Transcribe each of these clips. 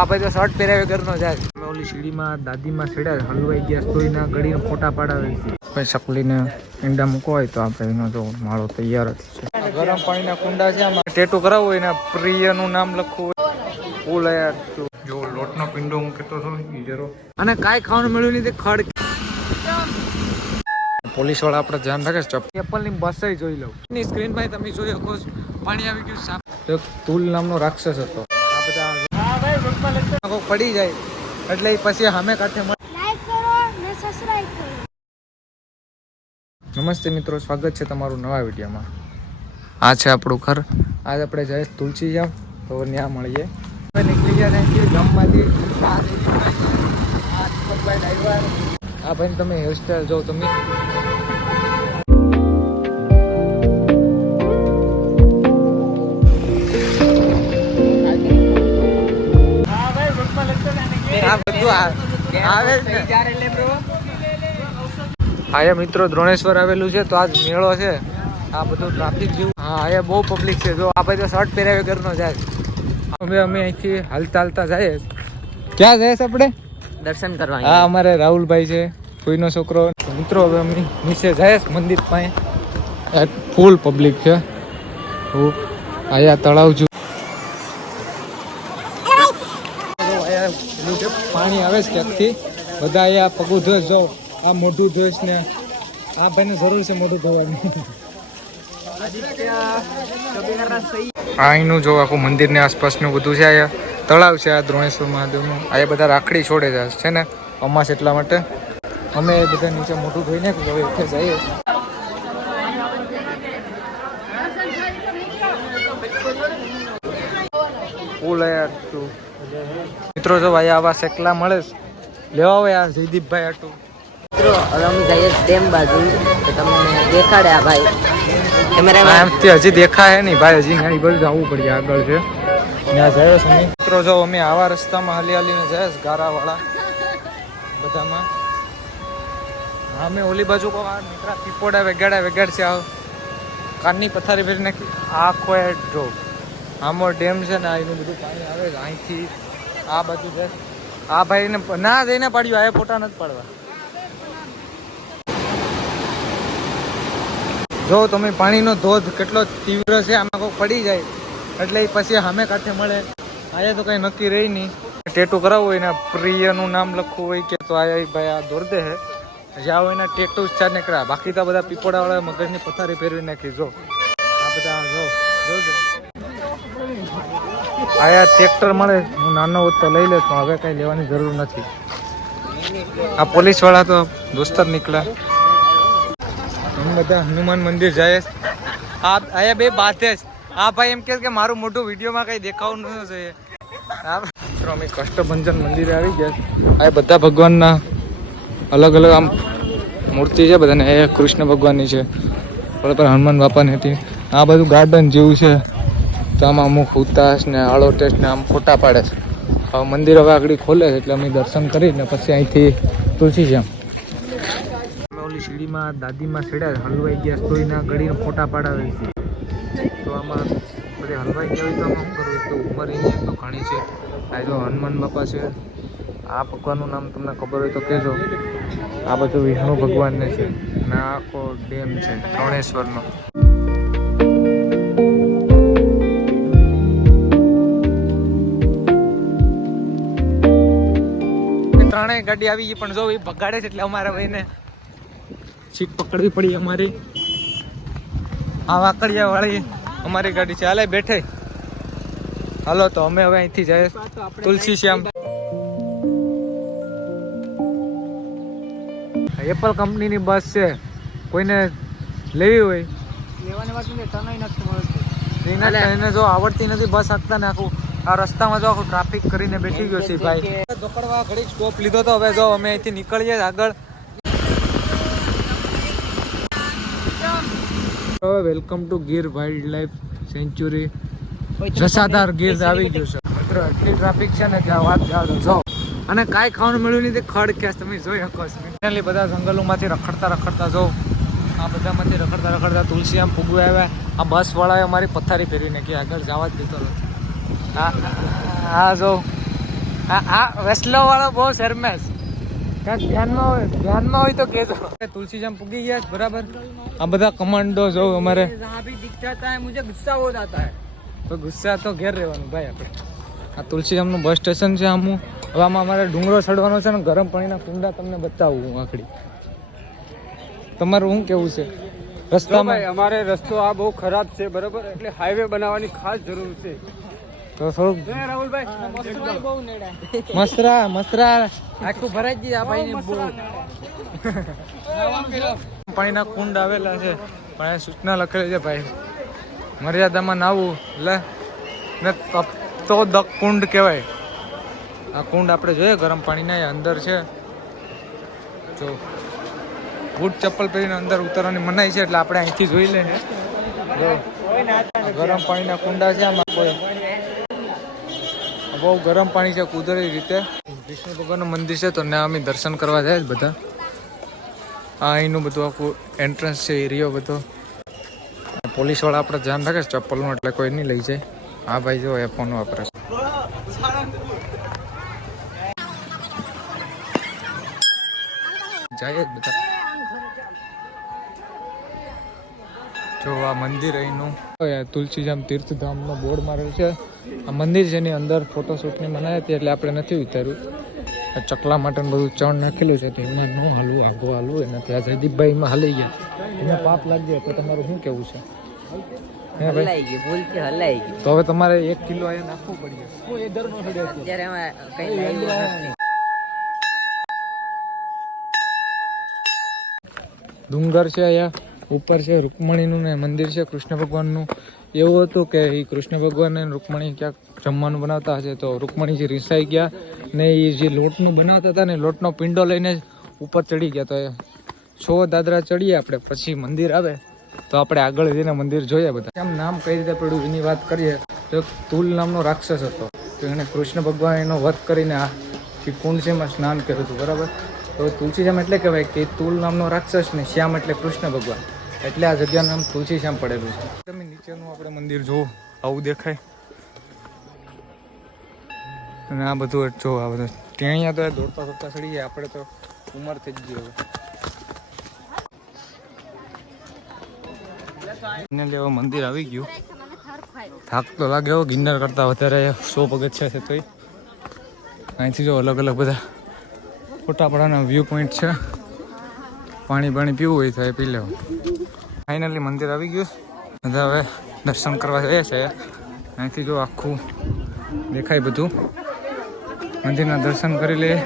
આપણે તો શર્ટ પહેરાવે ઘરનો જાય. અમે ઓલી સીડીમાં દાદીમાં ચડ્યા હલવાઈ ગયા સ્ટોરીના ઘડીને ફોટા પાડાવે છે. કોઈ શકલીને ઈંડા મૂકવા હોય તો આપણે એનો જો માળો તૈયાર જ છે. ગરમ પાણીના કુંડા છે. આમાં ટેટુ કરાવવું હોય ને પ્રિયનું નામ લખવું હોય ફૂલ યાર જો લોટનો પિંડો હું કહેતો હતો એ જરો અને કાંઈ ખાવાનું મળ્યું નહીં તે ખડ. પોલીસ વાળા આપણે ધ્યાન રાખે છે. એપલની બસ જોઈ લઉં એની સ્ક્રીન પર તમે જોઈ શકો છો પાણી આવી ગયું સાપ. એક તુલ નામનો રાક્ષસ હતો. આ બધા પડી જાય એટલે પછી સામે કાંઠે મળે. નમસ્તે મિત્રો, સ્વાગત છે તમારું નવા વિડીયોમાં. આ છે આપણું ઘર. આજ આપણે જઈએ તુલસી જામ તો ત્યાં મળીએ. નીકળી ગયા ગામમાંથી. આ ભાઈ તમે હેરસ્ટાઈલ જો તમે. હા મિત્રો, દ્રોણેશ્વર આવેલું છે તો આજ મેળો છે. આ બધું ટ્રાફિક જેવું. હા અહીંયા બહુ પબ્લિક છે. જો આપણે તો શર્ટ પહેરાવે ઘરનો જાય. અમે અહીંથી હાલતા હાલતા જાય. ક્યાં જાય છે આપણે? દર્શન કરવા. હા અમારે રાહુલભાઈ છે, કોઈનો છોકરો. મિત્રો હવે અમે નીચે જાય મંદિર પાસે. ફૂલ પબ્લિક છે. અહીંયા તળાવ જો પાણી આવે છે ક્યાંકથી. બધા અહીંયા પગું ધોઈશ. જો આ મોઢું ધોઈશ ને આ ભાઈને જરૂર છે મોઢું ધોવાની. અહીંનું જો આખું મંદિરની આસપાસનું બધું છે. અહીંયા તળાવ છે આ દ્રોણેશ્વર મહાદેવનું. અહીંયા બધા રાખડી છોડે છે ને અમાસ એટલા માટે. અમે બધા નીચે મોઢું ધોઈને હવે ઉઠે જઈએ. ફૂલ યાર તું મિત્રો જો ભાઈ આવા શેકલા મળે લેવા હોય યાર જયદીપભાઈ આટું. મિત્રો હવે અમે જઈએ ડેમ બાજુ તો તમને દેખાડે આ ભાઈ કેમેરા. એમથી હજી દેખાય નહીં ભાઈ, હજી ત્યાં બધું જવું પડે આગળ છે ત્યાં જાય છે. મિત્રો જો અમે આવા રસ્તામાં હાલી હાલીને જાય ગારાવાળા બધામાં. હા અમે ઓલી બાજુ કહો નીકળા પીપોડા વેગાડ છે. કાનની પથારી ફેરી નાખી. આખો જો આમો ડેમ છે ને એનું બધું પાણી આવે છે અહીંથી આ બાજુ જાય. આ ભાઈને ના જઈને પાડ્યું, આ ફોટા નથી પાડવા. જો તમે પાણીનો ધોધ કેટલો તીવ્ર છે. આમાં કોઈ પડી જાય એટલે પછી સામે કાંઠે મળે. આયા તો કઈ નક્કી રહી નહીં. ટેટુ કરાવવું હોય ને પ્રિયનું નામ લખવું હોય કે તો આયા ભાઈ આ દોર દે હે. જ્યાં હોય ને ટેટુ જ ચાર નીકળ્યા. બાકી તો બધા પીપોડા વાળા મગજની પથારી ફેરવી નાખી. જો આ બધા જોજો આયા ટ્રેક્ટર મળે. હું નાનો હોત તો લઈ લેત પણ હવે કઈ લેવાની જરૂર નથી. આ પોલીસ વાળા તો દોસ્તર નીકળ્યા. બધા હનુમાન મંદિર જાય. આ આયા બે બાતે જ. આ ભાઈ એમ કે મારું મોટું વિડીયોમાં કઈ દેખાવું ન જોઈએ. અમે કષ્ટભંજન મંદિરે આવી ગયા. આ બધા ભગવાનના અલગ અલગ આમ મૂર્તિ છે બધાને. એ કૃષ્ણ ભગવાનની છે, બરાબર હનુમાન બાપાની હતી. આ બધું ગાર્ડન જેવું છે તો આમાં અમુક ઉતાસ ને આળો ટેસ્ટ ને આમ ફોટા પાડે છે. હવે મંદિર હવે આગળ ખોલે છે એટલે અમે દર્શન કરીને પછી અહીંથી તુલસી જામ. અમે ઓલી સીડીમાં દાદીમાં ચડ્યા હલવાઈ ગયા સ્ટોરીના ઘડીને ફોટા પાડાવે છે. તો આમાં બધે હલવાઈ ગયા હોય તો આમાં શું કરવું? તો ઉંમર એની તો ઘણી છે. આ જો હનુમાન બાપા છે. આ ભગવાનનું નામ તમને ખબર હોય તો કહેજો. આ બધું વિષ્ણુ ભગવાનને છે ને આખો ડેમ છે દ્રોણેશ્વરનો. ત્રણેય ગાડી આવી ગઈ પણ જો એ ભગાડે છે એટલે અમારા ભાઈને સીટ પકડવી પડી અમારી. આ વાકડિયા વાળી અમારી ગાડી છે. હાલે બેઠે હાલો તો અમે હવે અહીંથી જઈએ તુલસી શ્યામ. એપલ કંપનીની બસ છે. કોઈને લેવી હોય લેવાની વાત નથી. ટર્ન નથી મળતી એને જો આવડતી નથી બસ હાંકતા ને આખું આ રસ્તામાં જો આખું ટ્રાફિક કરીને બેઠી ગયો છે ભાઈ. દોકડવા ઘડી સ્ટોપ લીધો તો હવે જો અમે અહીંથી નીકળીએ આગળ. Welcome to Gir wildlife sanctuary. Jasadhar Gir આવી ગયું છે મિત્રો. એટલી ટ્રાફિક છે ને ત્યાં વાત જાઓ. અને કાંઈ ખાવાનું મળ્યું નહીં તે ખડ ક્યાં તમે જોઈ શકો છો. ફાઇનલી બધા જંગલોમાંથી રખડતા જો આ બધામાંથી રખડતા તુલસી આમ ફૂગવા આવ્યા. આ બસ વાળાએ અમારી પથારી ફેરવી નાખી, આગળ જવા જ દેતો નથી. હા જો આ વેસલો વાળો બહુ શરમેશ. કાંઈક ધ્યાનમાં હોય તો કહેજો. તુલસીજામ પૂગી ગયા છે બરાબર. આ બધા કમાન્ડો જો અમારે जहाँ भी दिख जाता है मुझे गुस्सा हो जाता है. તો ગુસ્સા તો ઘેર રહેવાનું ભાઈ આપણે. આ તુલસીજામનું બસ સ્ટેશન છે આમું. હવે આમાં અમારે ડુંગરો ચડવાનો છે ને ગરમ પાણીના કુંડા તમને બતાવું હું આખડી. તમારું શું કેવું છે રસ્તામાં? અમારે રસ્તો આ બહુ ખરાબ છે બરોબર, એટલે હાઈવે બનાવવાની ખાસ જરૂર છે. તો થોડુંક રાહુલભાઈ મસરા આખું ભરાઈ ગયું આ ભાઈને બહુ. પાણીના કુંડ આવેલા છે પણ એ સૂચના લખેલી છે ભાઈ મર્યાદામાં નાવું લે ને તો દક કુંડ કહેવાય. આ કુંડ આપણે જોઈએ ગરમ પાણીના એ અંદર છે. જો બૂટ ચપ્પલ પહેરીને અંદર ઉતરવાની મનાઈ છે એટલે આપણે અહીંથી જોઈ લઈએ. જો આ ગરમ પાણીના કુંડા છે. આમાં કોઈ બહુ ગરમ પાણી છે કુદરતી રીતે. વિષ્ણુ ભગવાનનું મંદિર છે તો ત્યાં અમે દર્શન કરવા જાય જ બધા. આ અહીંનું બધું આખું એન્ટ્રન્સ છે એરિયો બધો. પોલીસવાળા આપણે ધ્યાન રાખે છે ચપ્પલનું એટલે કોઈ નહીં લઈ જાય. હા ભાઈ જો એ ફોન વાપરે છે. જાય જ બધા. જો આ મંદિર અહીંનું તુલસીજામ તીર્થધામનો બોર્ડ મારેલું છે. આ મંદિર છે એની અંદર ફોટોશૂટની મનાઈ હતી એટલે આપણે નથી ઉતાર્યું. ચકલા માટે બધું ચણ નાખેલું છે તો એમાં ન હાલવું આગો હાલવું એનાથી આ જયદીપભાઈમાં હાલી ગયા એને પાપ લાગી જાય તો તમારું શું કેવું છે? હે ભાઈ હલાઈ ગયું, ભૂલથી હલાઈ ગયું. તો હવે તમારે 1 કિલો અહીંયા નાખવું પડશે. કોઈ એ દર નો છોડ્યો અત્યારે અમે કઈ લાવ્યું નથી. ડુંગર છે અહીંયા ઉપર છે રૂકમણીનું ને મંદિર છે કૃષ્ણ ભગવાનનું. એવું હતું કે એ કૃષ્ણ ભગવાન અને રૂકમણી ક્યાંક જમવાનું બનાવતા હશે તો રૂકમણીજી રીસાઈ ગયા ને એ જે લોટનું બનાવતા હતા ને લોટનો પિંડો લઈને જ ઉપર ચડી ગયા. તો એ 100 દાદરા ચડીએ આપણે પછી મંદિર આવે તો આપણે આગળ જઈને મંદિર જોઈએ બધા. આમ નામ કઈ રીતે પડ્યું એની વાત કરીએ તો એક તુલ નામનો રાક્ષસ હતો તો એને કૃષ્ણ ભગવાન એનો વધ કરીને આ જે કુંડ છે એમાં સ્નાન કર્યું હતું બરાબર. તો તુલસીશ્યામ એટલે કહેવાય કે તુલ નામનો રાક્ષસ ને શ્યામ એટલે કૃષ્ણ ભગવાન એટલે આ જગ્યાનું નામ તુલસીશ્યામ પડેલું છે. તમે નીચેનું આપણે મંદિર જુઓ આવું દેખાય અને આ બધું જો આ બધું ત્યાં તો દોડતા દોડતા ચડી ગયા. આપણે તો ઉંમર થઈ જ ગઈ હવે. એને લેવા મંદિર આવી ગયું. થાક તો લાગે હો ગિરનાર કરતા વધારે 100 પગથિયા છે તોય. અહીંથી જો અલગ અલગ બધા ફોટાપડાના વ્યૂ પોઈન્ટ છે. પાણી પીવું હોય તો એ પી લેવું. ફાઇનલી મંદિર આવી ગયું. બધા હવે દર્શન કરવા જઈએ છે. અહીંથી જો આખું દેખાય બધું. મંદિરના દર્શન કરી લઈએ.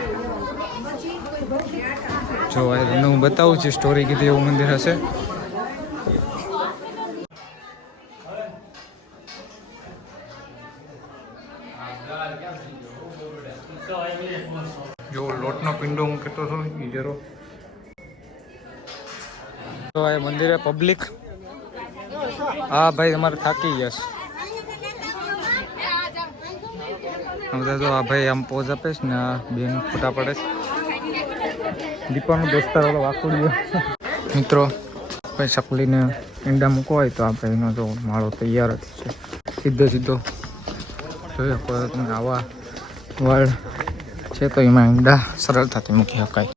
જો તમને હું બતાવું છું સ્ટોરી કીધી એવું મંદિર હશે. જો લોટનો પિંડો હું કહેતો હતો એ જરો. તો આ મંદિરે પબ્લિક. હા ભાઈ તમારે થાકી ગયા છે બધા. તો આ ભાઈ આમ પોઝ આપે છે ને આ બેન ફોટા પડે છે. દીપાનો દોસ્તાર વાળો વાકુડિયો. મિત્રો કોઈ ચકલીને ઈંડા મૂકો હોય તો આ ભાઈનો જો માળો તૈયાર જ છે. સીધો જોઈ શકો તમે આવા વાળ છે તો એમાં ઈંડા સરળતાથી મૂકી શકાય.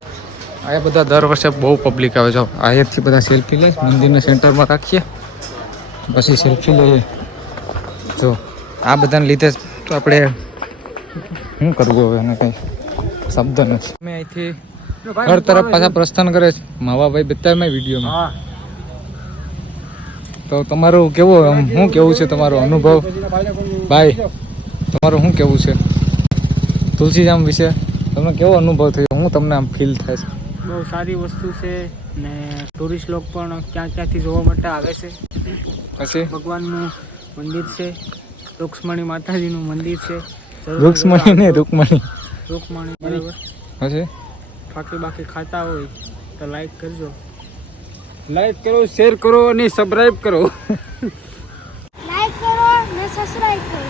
આ બધા દર વર્ષે બહુ પબ્લિક આવે છે. અહીંયાથી બધા સેલ્ફી લે મંદિરના સેન્ટરમાં રાખીએ પછી સેલ્ફી લઈએ. જો આ બધાને લીધે તો આપણે શું કરવું હવે એને કંઈ શબ્દ નથી. અમે અહીંથી ઘર તરફ પાછા પ્રસ્થાન કરે છે માવાભાઈ બતાવ્યા વિડીયોમાં. તો તમારું કેવું શું કેવું છે તમારો અનુભવ ભાઈ? તમારું શું કેવું છે તુલસીજામ વિશે? તમને કેવો અનુભવ થયો? હું તમને આમ ફીલ થાય છે? બહુ સારી વસ્તુ છે ને ટુરિસ્ટ લોકો પણ ક્યાંથી જોવા માટે આવે છે. પછી ભગવાનનું મંદિર છે, રૂક્ષ્મણી માતાજીનું મંદિર છે. રૂક્ષ્મણી ને રૂકમણી બરાબર. પછી બાકી ખાતા હોય તો લાઈક કરજો. લાઈક કરો, શેર કરો અને સબસ્ક્રાઇબ કરો. લાઈક કરો અને સબસ્ક્રાઇબ કરો.